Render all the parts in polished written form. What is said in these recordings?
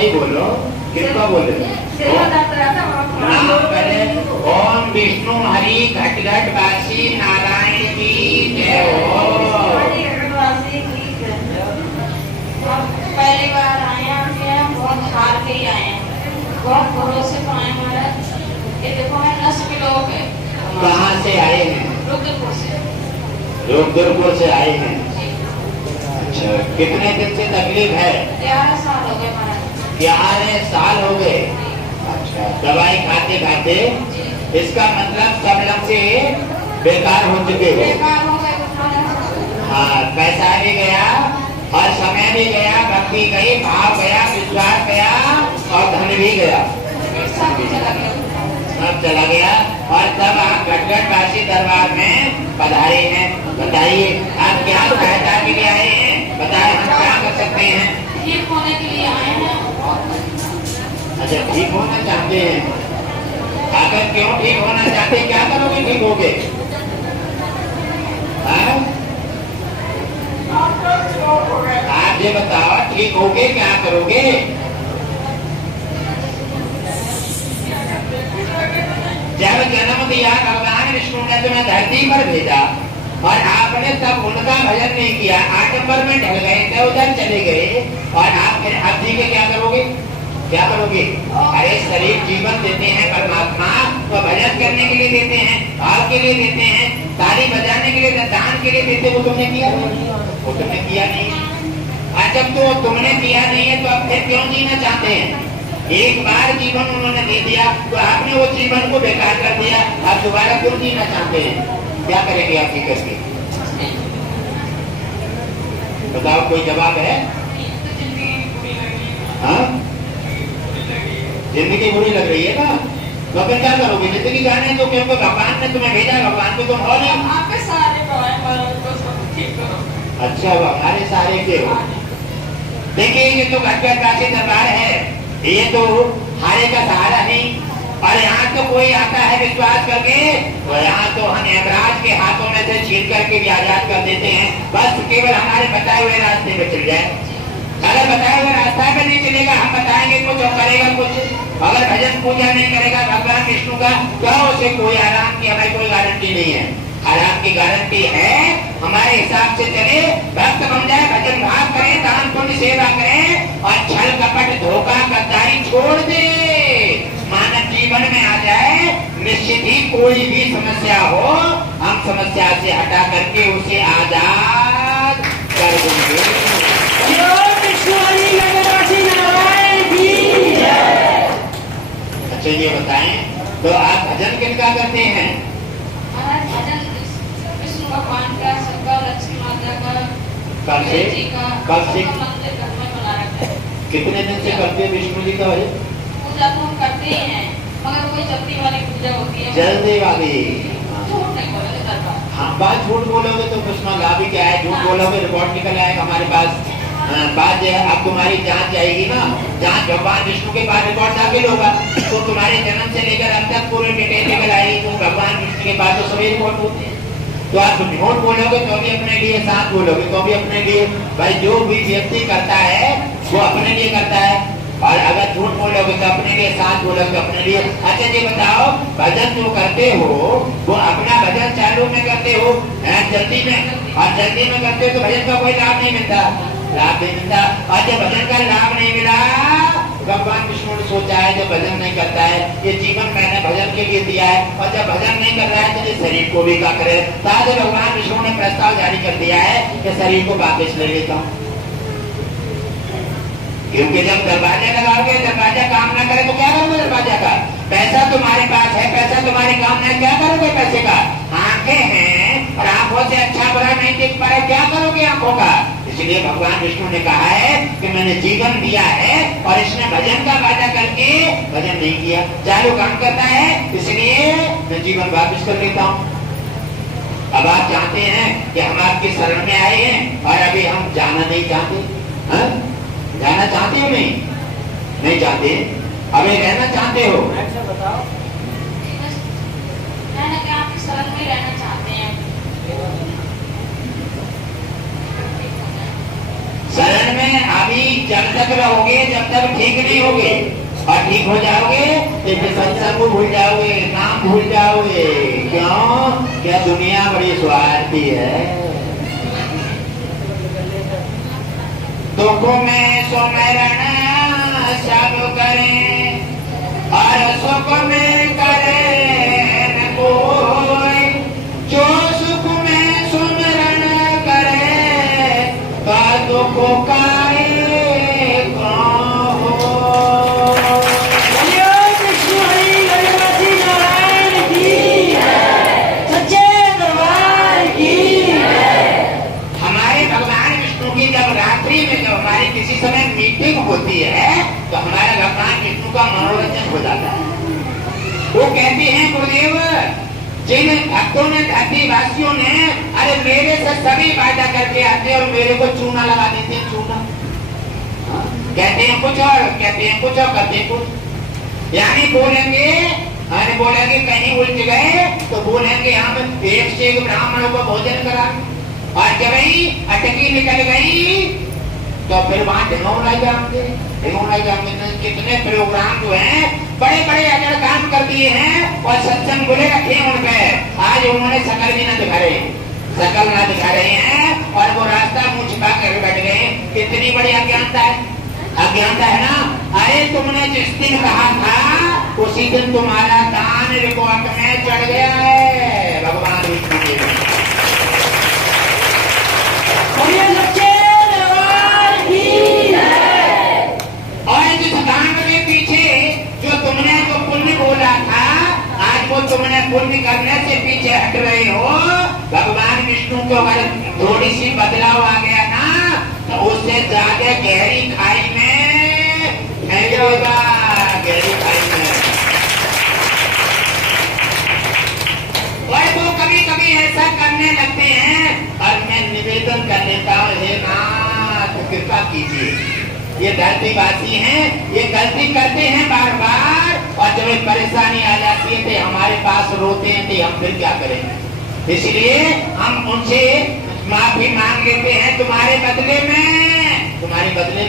से ही बोलो, किसका बोले? ओम विष्णु हरि घट घट वासी नारायण की जय हो। पहली बार आए हैं, बहुत हार के ही आए हैं, बहुत भरोसे तो आए महाराज। ये देखो है 10 किलो है। कहाँ से आए हैं? रुद्रपुर से। रुद्रपुर से आए हैं। अच्छा, कितने दिन से तकलीफ है? 11 साल हो गए महाराज। 11 साल हो गए। अच्छा, दवाई खाते खाते इसका मतलब सब लग से बेकार हो चुके हो। बेकार हो गए महाराज। हाँ, पैसा भी गया और समय भी गया, भक्ति गई, भाव गया, विश्वास गया और धन भी गया, सब चला गया। सब चला गया। और तब आप घटघट वासी दरबार में पधारे हैं। बताइए आप क्या सहायता के लिए आए हैं? बताएं, हम क्या कर सकते हैं? ठीक होने के लिए आए हैं। अच्छा, ठीक होना चाहते हैं। अगर क्यों ठीक होना चाहते हैं, क्या करोगे ठीक होगे? आप ये बताओ, ठीक होगे क्या करोगे? जब जन्म दिया भगवान विष्णु ने तुम्हें धरती पर भेजा और आपने तब उनका भजन नहीं किया, आडंबर में ढल गए थे, उधर चले गए और आप फिर अब जी के क्या करोगे? क्या करोगे? अरे शरीर जीवन देते हैं परमात्मा, तो भजन करने के लिए देते हैं, भाव के लिए देते हैं, ताली बजाने के लिए, दान के लिए देते। वो तुमने किया? वो तुमने किया नहीं। और जब तो तुमने किया नहीं है तो अब फिर क्यों जीना चाहते हैं? एक बार जीवन उन्होंने दे दिया तो आपने वो जीवन को बेकार कर दिया, अब दोबारा क्यों जीना चाहते हैं? क्या करेंगे आप ये करके? बताओ, कोई जवाब है? हाँ, जिंदगी बुरी लग रही है ना, तो फिर क्या करोगे? जिंदगी जाने तो, क्योंकि भगवान ने तुम्हें भेजा, भगवान को तुम हो नहीं। आपके सारे ठीक करो। अच्छा, वो हमारे सारे के हो। देखिए, ये तो घटघट वासी दरबार है, ये तो हारे का सहारा नहीं। और यहाँ तो कोई आता है विश्वास करके, तो यहाँ तो हम यमराज के हाथों में से छीन करके भी आजाद कर देते हैं। बस केवल हमारे बताए हुए रास्ते पे चल जाए। अगर बताए हुए रास्ता पे नहीं चलेगा, हम बताएंगे कुछ और करेगा कुछ। अगर भजन पूजा नहीं करेगा भगवान विष्णु का, तो उसे कोई आराम की हमें कोई गारंटी नहीं है। आराम की गारंटी है हमारे हिसाब से चले, भक्त बन जाए, भजन भाव करे, दान पुण्य सेवा करे और छल कपट धोखा गद्दारी छोड़ दे, मानव जीवन में आ जाए। निश्चित ही कोई भी समस्या हो, हम समस्या से हटा करके उसे आजाद कर देंगे। अच्छा, ये बताएं, तो आप भजन किनका करते हैं? भजन विष्णु भगवान का, सबका, लक्ष्मी माता का, कब से? कब से? मंदिर घर में बना रखा है। कितने दिन से करते हैं विष्णु जी का भजन? पूजा तो हम करते ही हैं, मगर कोई जल्दी वाली पूजा होती है। जल्दी वाली? झूठ नहीं बोलोगे दरबार। हाँ, बात झूठ बोलोगे तो उसमें लाभ ही क्या है? झूठ बोलोगे रिकॉर्ड निकल आएगा हमारे पास। बात जो है, अब तुम्हारी जांच जाएगी ना, जांच भगवान विष्णु के पास रिकॉर्ड दाखिल होगा, तो तुम्हारे जन्म से लेकर अब तक पूरे डिटेल निकल आएगी। तो भगवान विष्णु के पास तो सभी रिकॉर्ड होते हैं। तो आप झूठ बोलोगे तो भी अपने लिए, साथ बोलोगे तो भी अपने लिए। भाई, जो भी व्यक्ति करता है वो अपने लिए करता है, और अगर झूठ बोलोगे तो अपने लिए, साथ बोलोगे तो अपने लिए। अच्छा, ये बताओ, भजन जो करते हो वो अपना भजन चालू में करते हो, जल्दी में? और जल्दी में करते हो तो भजन का कोई लाभ नहीं मिलता, लाभ नहीं मिलता। और जब भजन का लाभ नहीं मिला, भगवान विष्णु ने सोचा है जो भजन नहीं करता है, ये जीवन मैंने भजन के लिए दिया है, और जब भजन नहीं कर रहा है तो ये शरीर को भी क्या करे। ताकि भगवान विष्णु ने प्रस्ताव जारी कर दिया है कि शरीर को वापस ले लेता हूँ। क्योंकि जब दरवाजा लगाओगे, दरवाजा काम ना करे तो क्या करोगे? दरवाजा का पैसा तुम्हारे पास है, पैसा तुम्हारे काम में, क्या करोगे पैसे का? आंखें हैं और आंखों से अच्छा बुरा नहीं देख पा रहे, क्या करोगे आंखों का? इसलिए भगवान विष्णु ने कहा है कि मैंने जीवन दिया है और इसने भजन का वादा करके भजन नहीं किया, चालू काम करता है, इसलिए मैं जीवन वापस कर लेता हूँ। अब आप चाहते हैं कि हम आपकी शरण में आए हैं और अभी हम जाना नहीं चाहते। हा? जाना चाहते हो? नहीं चाहते, अभी रहना चाहते हो? बताओ। आपकी शरण में रहना चाहते हैं। शरण में अभी जब तक रहोगे, जब तक तक ठीक नहीं होगे, और ठीक हो जाओगे तो फिर संसार को भूल जाओगे, नाम भूल जाओगे। क्यों? क्या दुनिया बड़ी स्वार्थी है। दुख में सुमरण सब करें और सुख में करें न कोई। जो सुख में सुमरण करे का दुख का किसी समय मीटिंग होती है तो हमारा भगवान विष्णु का मनोरंजन हो जाता है। वो कहते हैं गुरुदेव, जिन भक्तों ने, धरती वासियों ने, अरे मेरे से सभी वादा करके आते और मेरे को चूना लगा देते हैं, चूना। कहते हैं कुछ और कहते हैं कुछ और करते कुछ। यानी बोलेंगे, अरे बोलेंगे कहीं उलझ गए तो बोलेंगे हम एक से एक ब्राह्मणों को भोजन करा, और जब ही अटकी निकल गई तो फिर वहां ढिंगोना जाएंगे। कितने प्रोग्राम जो हैं बड़े बड़े अगर काम कर दिए हैं और सत्संग बोले रखे उनके, आज उन्होंने शकल भी न दिखा रहे हैं, शकल न दिखा रहे हैं और वो रास्ता मुंह छिपा कर बैठ गए। कितनी बड़ी अज्ञानता है, अज्ञानता है ना। अरे तुमने जिस दिन कहा था उसी दिन तुम्हारा दान रिकॉर्ड में चढ़ गया है भगवान विष्णु के। और जिस दान के पीछे जो तुमने जो पुण्य बोला था, आज वो तुमने पुण्य करने से पीछे हट रहे हो। भगवान विष्णु को अगर थोड़ी सी बदलाव आ गया ना तो उससे ज्यादा गहरी खाई में फेंकेगा, गहरी खाई में। और वो कभी कभी ऐसा करने लगते हैं और मैं निवेदन कर लेता हूँ, हे नाथ कृपा कीजिए, ये धरती वासी हैं, ये गलती करते हैं बार बार, और जब एक परेशानी आ जाती है तो हमारे पास रोते हैं तो हम फिर क्या करेंगे। इसलिए हम उनसे माफी मांग लेते हैं तुम्हारे बदले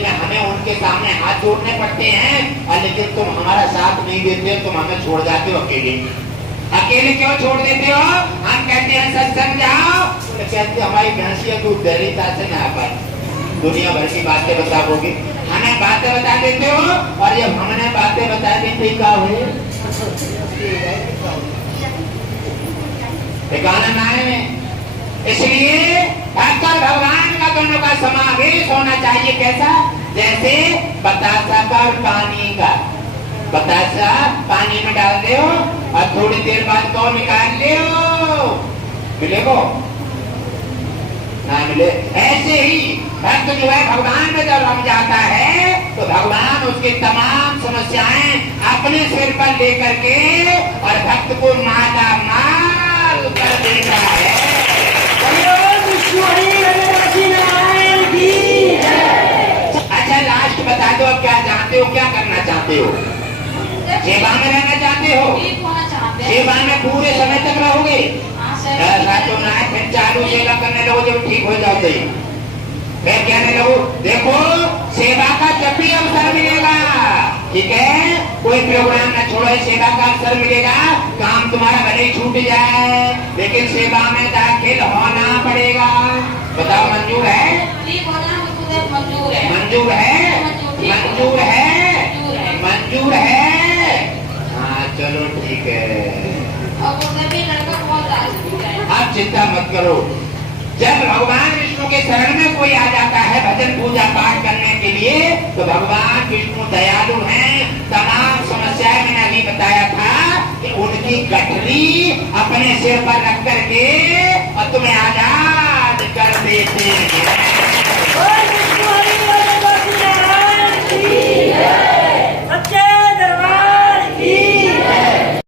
में हमें उनके सामने हाथ जोड़ने पड़ते हैं। और लेकिन तुम हमारा साथ नहीं देते, तुम हमें छोड़ जाते हो अकेले क्यों छोड़ देते हो? हम कहते हैं सत्संग जाओ, तो कहते हमारी भैंसिया दूध दरिद्रता से ना पाए, दुनिया भर की बातें बताओगे, हमें बातें बता देते हो, और जब हमने बातें बता दी तो क्या हुए ठिकाना ना है। इसलिए भक्त और भगवान का दोनों का समावेश होना चाहिए। कैसा? जैसे बतासा का और पानी का। बतासा पानी में डाल दो और थोड़ी देर बाद को निकाल लो, मिलेगो ना मिले। ऐसे ही भक्त जो है भगवान में जब रम जाता है तो भगवान उसकी तमाम समस्याएं अपने सिर पर लेकर के और भक्त को माला माल कर देता है। अच्छा लास्ट बता दो, अब क्या चाहते हो, क्या करना चाहते हो? सेवा में रहना चाहते हो? सेवा में पूरे समय तक रहोगे? ऐसा तो ना है, फिर चालू सेवा करने लगो जब ठीक हो जाते ही फिर कहने लगो देखो सेवा का जब भी अवसर मिलेगा, ठीक है, कोई प्रोग्राम न छोड़ो, सेवा का अवसर मिलेगा, काम तुम्हारा भले ही छूट जाए लेकिन सेवा में दाखिल होना पड़ेगा। बताओ मंजूर है? मंजूर है, मंजूर है, मंजूर है। हाँ चलो ठीक है, आप चिंता मत करो। जब भगवान विष्णु के शरण में कोई आ जाता है भजन पूजा पाठ करने के लिए तो भगवान विष्णु दयालु हैं। तमाम समस्याएं मैंने अभी बताया था कि उनकी गठरी अपने सिर पर रख करके और तुम्हें आ जा